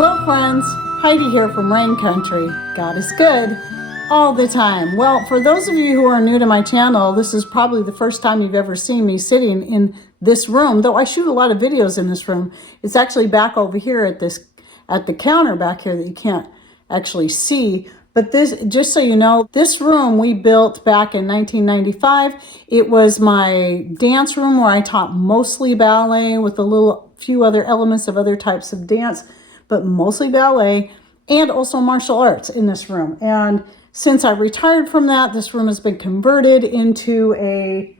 Hello friends, Heidi here from Rain Country. God is good all the time. Well, for those of you who are new to my channel, this is probably the first time you've ever seen me sitting in this room, though I shoot a lot of videos in this room. It's actually back over here at the counter back here that you can't actually see. But this, just so you know, this room we built back in 1995. It was my dance room where I taught mostly ballet with a few other elements of other types of dance, but mostly ballet and also martial arts in this room. And since I retired from that, this room has been converted into a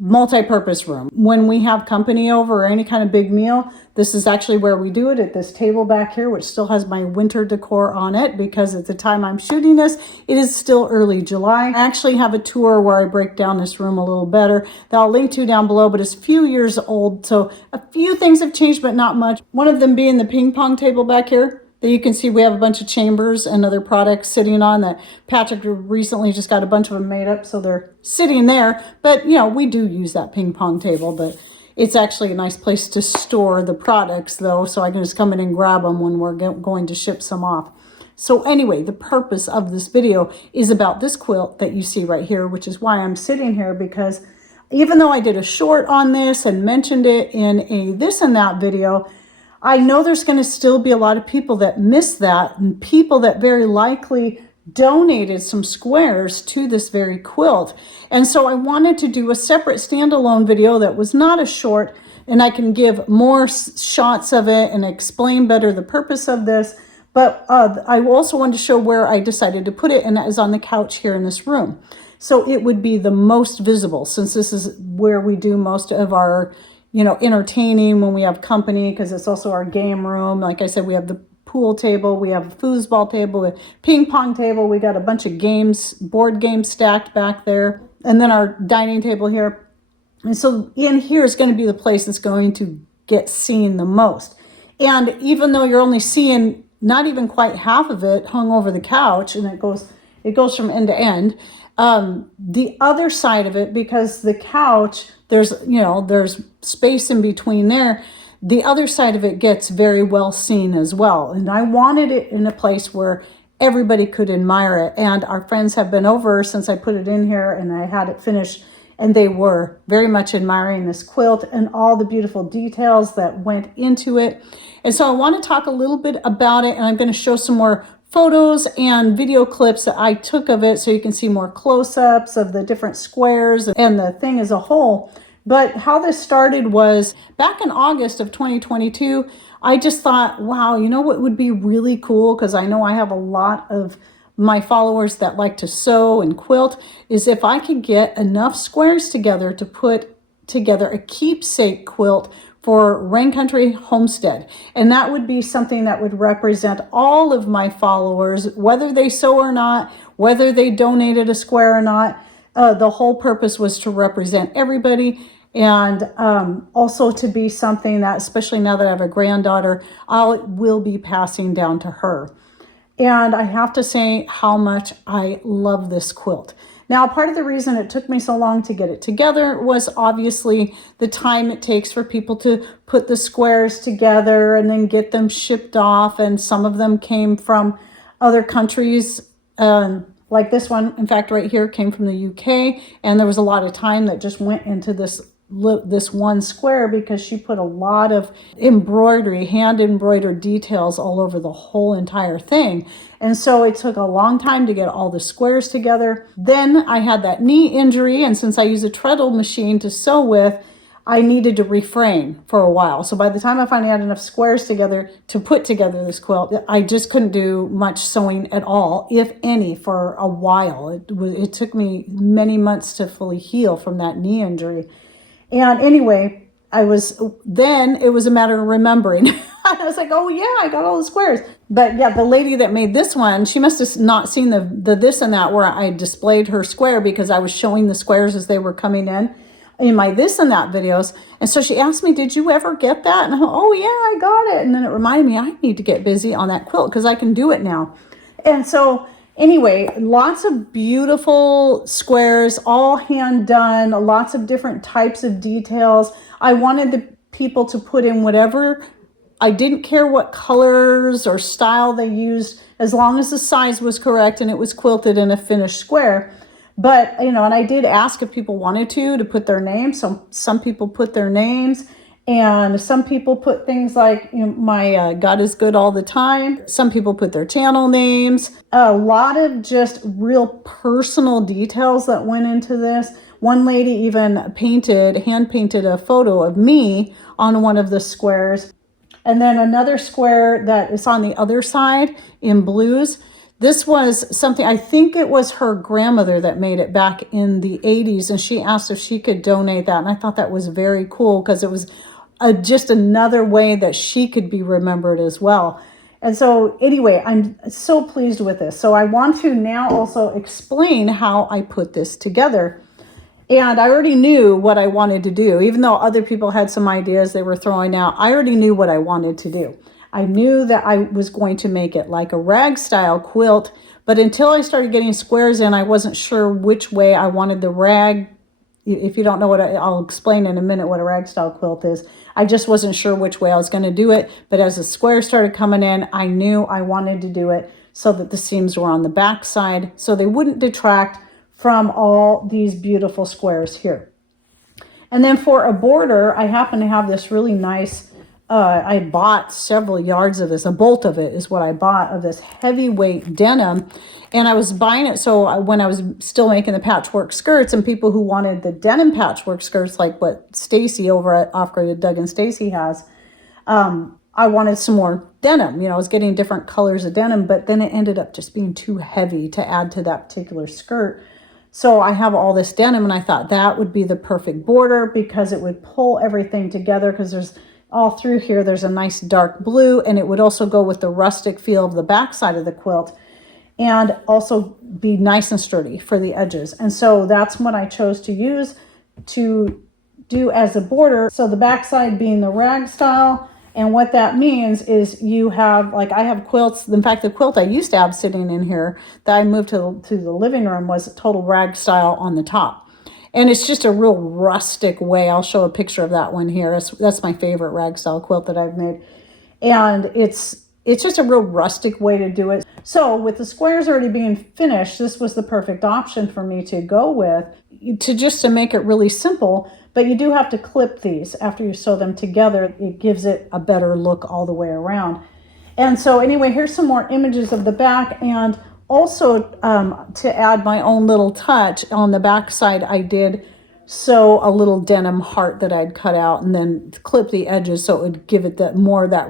multi-purpose room. When we have company over or any kind of big meal, this is actually where we do it, at this table back here, which still has my winter decor on it, because at the time I'm shooting this, it is still early July. I actually have a tour where I break down this room a little better that I'll link to down below, but it's a few years old, so a few things have changed, but not much. One of them being the ping pong table back here that you can see we have a bunch of chambers and other products sitting on that Patrick recently just got a bunch of them made up, so they're sitting there. But you know, we do use that ping pong table, but it's actually a nice place to store the products though, so I can just come in and grab them when we're going to ship some off. So anyway, the purpose of this video is about this quilt that you see right here, which is why I'm sitting here, because even though I did a short on this and mentioned it in a this and that video, I know there's going to still be a lot of people that miss that, and people that very likely donated some squares to this very quilt. And so I wanted to do a separate standalone video that was not a short, and I can give more shots of it and explain better the purpose of this. But I also wanted to show where I decided to put it, and that is on the couch here in this room. So it would be the most visible, since this is where we do most of our entertaining when we have company, because it's also our game room. Like I said, we have the pool table, we have a foosball table, a ping pong table, we got a bunch of games, board games stacked back there, and then our dining table here. And so in here is going to be the place that's going to get seen the most. And even though you're only seeing not even quite half of it hung over the couch, and it goes from end to end, the other side of it, because the couch, there's space in between there, the other side of it gets very well seen as well. And I wanted it in a place where everybody could admire it. And our friends have been over since I put it in here and I had it finished, and they were very much admiring this quilt and all the beautiful details that went into it. And so I want to talk a little bit about it, and I'm going to show some more photos and video clips that I took of it so you can see more close-ups of the different squares and the thing as a whole. But how this started was back in August of 2022, I just thought, wow, you know what would be really cool, because I know I have a lot of my followers that like to sew and quilt, is if I could get enough squares together to put together a keepsake quilt for Rain Country Homestead. And that would be something that would represent all of my followers, whether they sew or not, whether they donated a square or not. The whole purpose was to represent everybody, and also to be something that, especially now that I have a granddaughter, I will be passing down to her. And I have to say how much I love this quilt. Now, part of the reason it took me so long to get it together was obviously the time it takes for people to put the squares together and then get them shipped off. And some of them came from other countries, like this one, in fact, right here, came from the UK. And there was a lot of time that just went into this one square, because she put a lot of embroidery, hand embroidered details all over the whole entire thing. And so it took a long time to get all the squares together. Then I had that knee injury, and since I use a treadle machine to sew with, I needed to refrain for a while. So by the time I finally had enough squares together to put together this quilt, I just couldn't do much sewing at all, if any, for a while. It took me many months to fully heal from that knee injury. And anyway, it was a matter of remembering. I was like, oh yeah, I got all the squares. But yeah, the lady that made this one, she must have not seen the this and that where I displayed her square, because I was showing the squares as they were coming in my this and that videos. And so she asked me, did you ever get that? And I went, oh yeah, I got it. And then it reminded me, I need to get busy on that quilt because I can do it now. And so anyway, lots of beautiful squares, all hand done, lots of different types of details. I wanted the people to put in whatever I didn't care what colors or style they used, as long as the size was correct and it was quilted in a finished square. But, and I did ask if people wanted to put their names. Some people put their names, and some people put things like, my God is good all the time. Some people put their channel names. A lot of just real personal details that went into this. One lady even hand painted a photo of me on one of the squares. And then another square that is on the other side in blues. This was something, I think it was her grandmother that made it back in the 80s, and she asked if she could donate that. And I thought that was very cool because it was just another way that she could be remembered as well. And so anyway, I'm so pleased with this. So I want to now also explain how I put this together. And I already knew what I wanted to do. Even though other people had some ideas they were throwing out, I already knew what I wanted to do. I knew that I was going to make it like a rag style quilt, but until I started getting squares in, I wasn't sure which way I wanted the rag. If you don't know what I'll explain in a minute what a rag style quilt is. I just wasn't sure which way I was going to do it. But as the squares started coming in, I knew I wanted to do it so that the seams were on the back side, so they wouldn't detract from all these beautiful squares here. And then for a border, I happen to have this really nice, I bought several yards of this. A bolt of it is what I bought, of this heavyweight denim. And I was buying it so when I was still making the patchwork skirts, and people who wanted the denim patchwork skirts, like what Stacy over at Off Grid Doug and Stacy has, I wanted some more denim. I was getting different colors of denim, but then it ended up just being too heavy to add to that particular skirt. So I have all this denim, and I thought that would be the perfect border because it would pull everything together, because there's all through here, there's a nice dark blue, and it would also go with the rustic feel of the back side of the quilt and also be nice and sturdy for the edges. And so that's what I chose to use to do as a border. So the back side being the rag style. And what that means is you have, like, I have quilts. In fact, the quilt I used to have sitting in here that I moved to the living room was total rag style on the top. And it's just a real rustic way. I'll show a picture of that one here. That's my favorite rag style quilt that I've made. And it's just a real rustic way to do it. So with the squares already being finished, this was the perfect option for me to go with, to make it really simple. But you do have to clip these after you sew them together. It gives it a better look all the way around. And so anyway, here's some more images of the back. And also to add my own little touch, on the back side, I did sew a little denim heart that I'd cut out and then clip the edges so it would give it that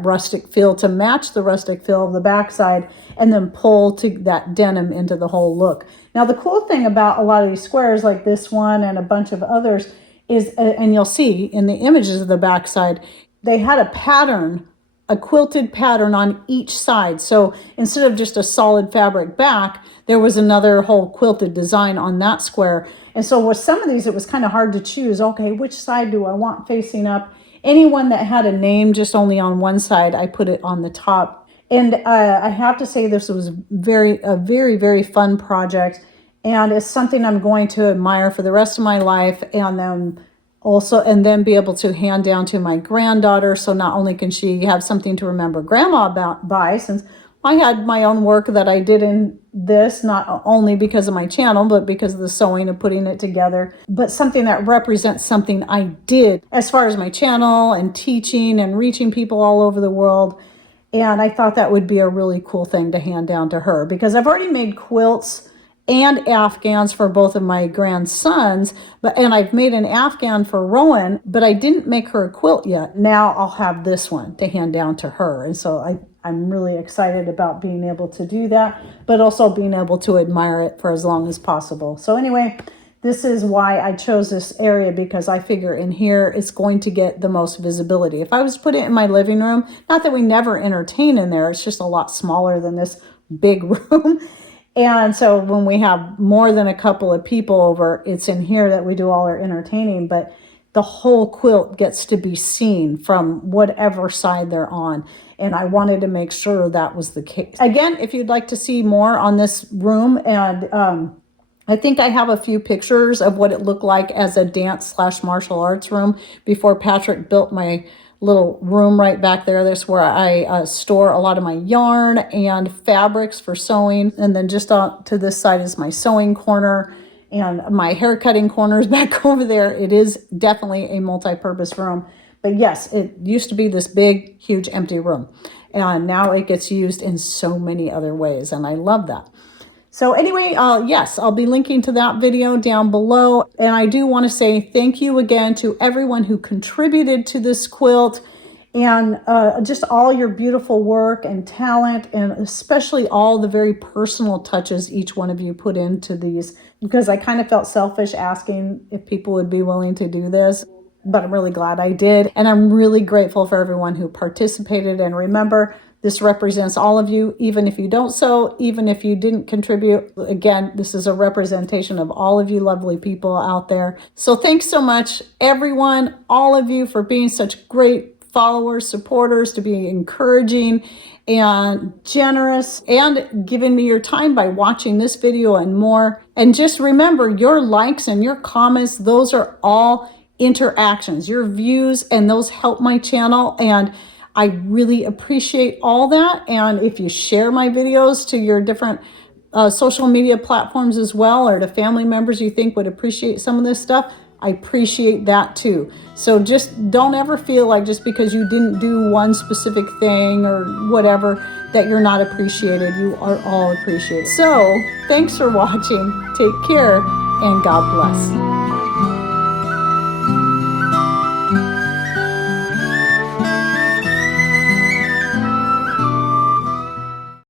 rustic feel, to match the rustic feel of the backside, and then pull that denim into the whole look. Now the cool thing about a lot of these squares, like this one and a bunch of others, is, and you'll see in the images of the backside, they had a pattern, a quilted pattern on each side. So instead of just a solid fabric back, there was another whole quilted design on that square. And so with some of these, it was kind of hard to choose. Okay, which side do I want facing up? Anyone that had a name just only on one side, I put it on the top. And I have to say, this was a very, very fun project. And it's something I'm going to admire for the rest of my life, and then be able to hand down to my granddaughter. So not only can she have something to remember grandma by, since I had my own work that I did in this, not only because of my channel, but because of the sewing and putting it together, but something that represents something I did as far as my channel and teaching and reaching people all over the world. And I thought that would be a really cool thing to hand down to her, because I've already made quilts and Afghans for both of my grandsons, and I've made an Afghan for Rowan, but I didn't make her a quilt yet. Now I'll have this one to hand down to her. And so I'm really excited about being able to do that, but also being able to admire it for as long as possible. So anyway, this is why I chose this area, because I figure in here it's going to get the most visibility. If I was to put it in my living room, not that we never entertain in there, it's just a lot smaller than this big room. And so when we have more than a couple of people over, it's in here that we do all our entertaining, but the whole quilt gets to be seen from whatever side they're on. And I wanted to make sure that was the case. Again, if you'd like to see more on this room, and I think I have a few pictures of what it looked like as a dance/martial arts room before Patrick built my little room right back there. That's where I store a lot of my yarn and fabrics for sewing. And then just to this side is my sewing corner, and my hair cutting corner is back over there. It is definitely a multi-purpose room. But yes, it used to be this big, huge empty room. And now it gets used in so many other ways. And I love that. So anyway, yes, I'll be linking to that video down below. And I do want to say thank you again to everyone who contributed to this quilt, and just all your beautiful work and talent, and especially all the very personal touches each one of you put into these, because I kind of felt selfish asking if people would be willing to do this. But I'm really glad I did. And I'm really grateful for everyone who participated. And remember, this represents all of you, even if you don't sew, even if you didn't contribute. Again, this is a representation of all of you lovely people out there. So thanks so much, everyone, all of you, for being such great followers, supporters, to be encouraging and generous, and giving me your time by watching this video and more. And just remember, your likes and your comments, those are all interactions, your views, and those help my channel. And I really appreciate all that. And if you share my videos to your different social media platforms as well, or to family members you think would appreciate some of this stuff, I appreciate that too. So just don't ever feel like just because you didn't do one specific thing or whatever, that you're not appreciated. You are all appreciated. So thanks for watching. Take care, and God bless.